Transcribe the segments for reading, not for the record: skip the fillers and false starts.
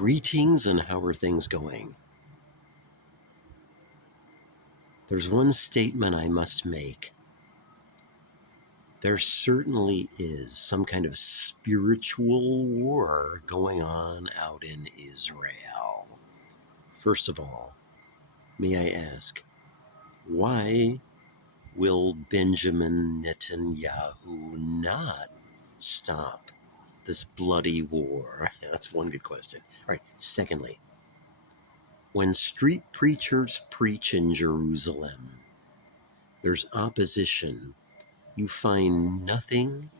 Greetings, and how are things going? There's one statement I must make. There certainly is some kind of spiritual war going on out in Israel. First of all, may I ask, why will Benjamin Netanyahu not stop this bloody war? That's one good question. All right, secondly, when street preachers preach in Jerusalem, there's opposition. You find nothing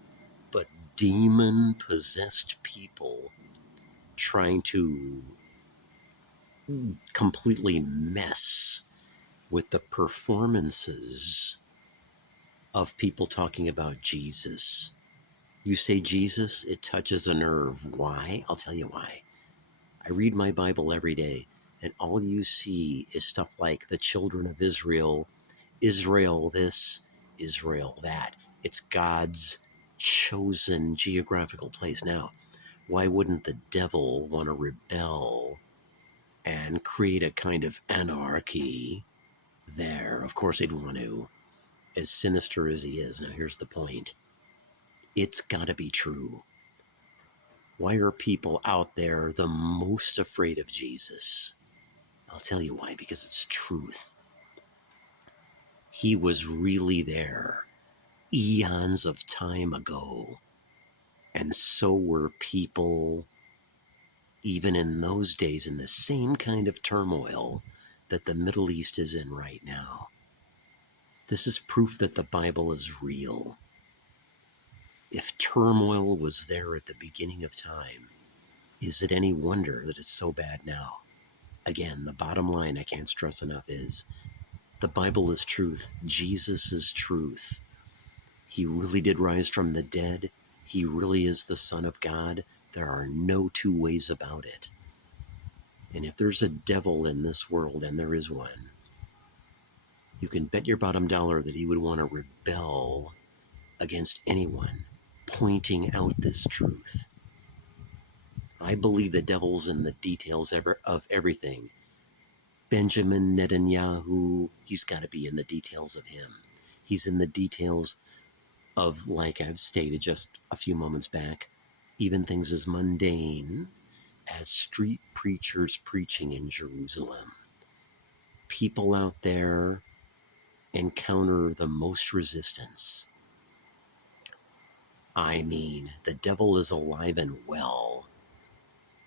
but demon-possessed people trying to completely mess with the performances of people talking about Jesus. You say Jesus, it touches a nerve. Why? I'll tell you why. I read my Bible every day, and all you see is stuff like the children of Israel, Israel this, Israel that. It's God's chosen geographical place. Now, why wouldn't the devil want to rebel and create a kind of anarchy there? Of course he'd want to, as sinister as he is. Now, here's the point. It's got to be true. Why are people out there the most afraid of Jesus? I'll tell you why, because it's truth. He was really there eons of time ago, and so were people even in those days in the same kind of turmoil that the Middle East is in right now. This is proof that the Bible is real. If turmoil was there at the beginning of time, is it any wonder that it's so bad now? Again, the bottom line I can't stress enough is the Bible is truth. Jesus is truth. He really did rise from the dead. He really is the Son of God. There are no two ways about it. And if there's a devil in this world, and there is one, you can bet your bottom dollar that he would want to rebel against anyone pointing out this truth. I believe the devil's in the details of everything. Benjamin Netanyahu, he's got to be in the details of him. He's in the details of, like I've stated just a few moments back, even things as mundane as street preachers preaching in Jerusalem. People out there encounter the most resistance. I mean, the devil is alive and well,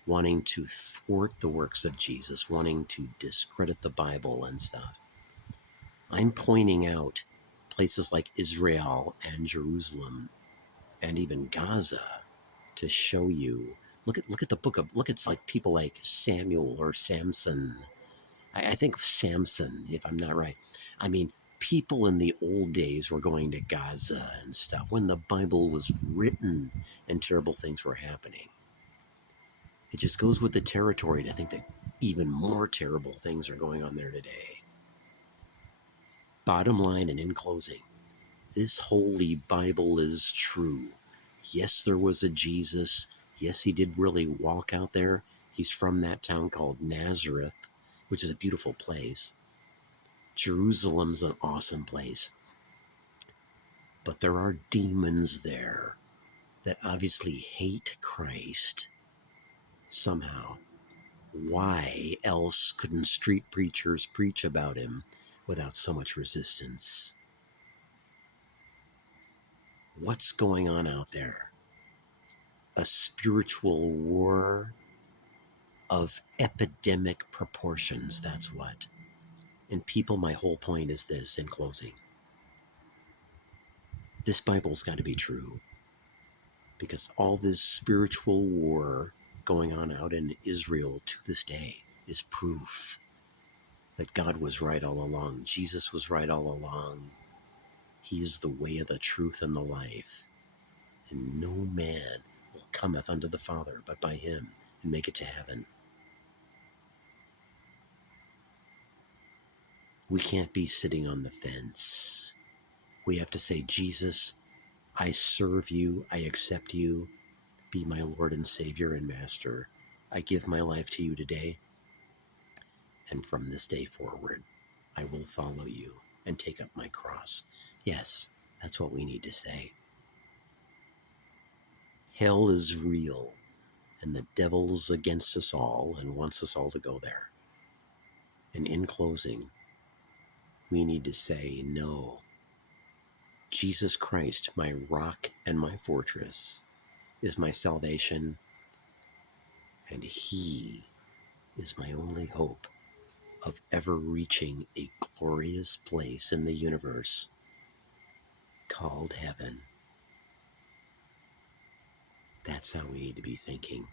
wanting to thwart the works of Jesus, wanting to discredit the Bible and stuff. I'm pointing out places like Israel and Jerusalem and even Gaza to show you. Look at the book of, it's like people like Samuel or Samson. I think Samson, if I'm not right. I mean, people in the old days were going to Gaza and stuff when the Bible was written and terrible things were happening. It just goes with the territory to think that even more terrible things are going on there today. Bottom line, and in closing, this holy Bible is true. Yes, there was a Jesus. Yes, he did really walk out there. He's from that town called Nazareth, which is a beautiful place. Jerusalem's an awesome place. But there are demons there that obviously hate Christ somehow. Why else couldn't street preachers preach about him without so much resistance? What's going on out there? A spiritual war of epidemic proportions, that's what. And people, my whole point is this in closing. This Bible's got to be true, because all this spiritual war going on out in Israel to this day is proof that God was right all along. Jesus was right all along. He is the way of the truth and the life. And no man will cometh unto the Father but by him, and make it to heaven. We can't be sitting on the fence. We have to say, Jesus, I serve you, I accept you, be my Lord and Savior and Master. I give my life to you today, and from this day forward, I will follow you and take up my cross. Yes, that's what we need to say. Hell is real, and the devil's against us all and wants us all to go there. And in closing, we need to say, no, Jesus Christ, my rock and my fortress, is my salvation, and he is my only hope of ever reaching a glorious place in the universe called heaven. That's how we need to be thinking.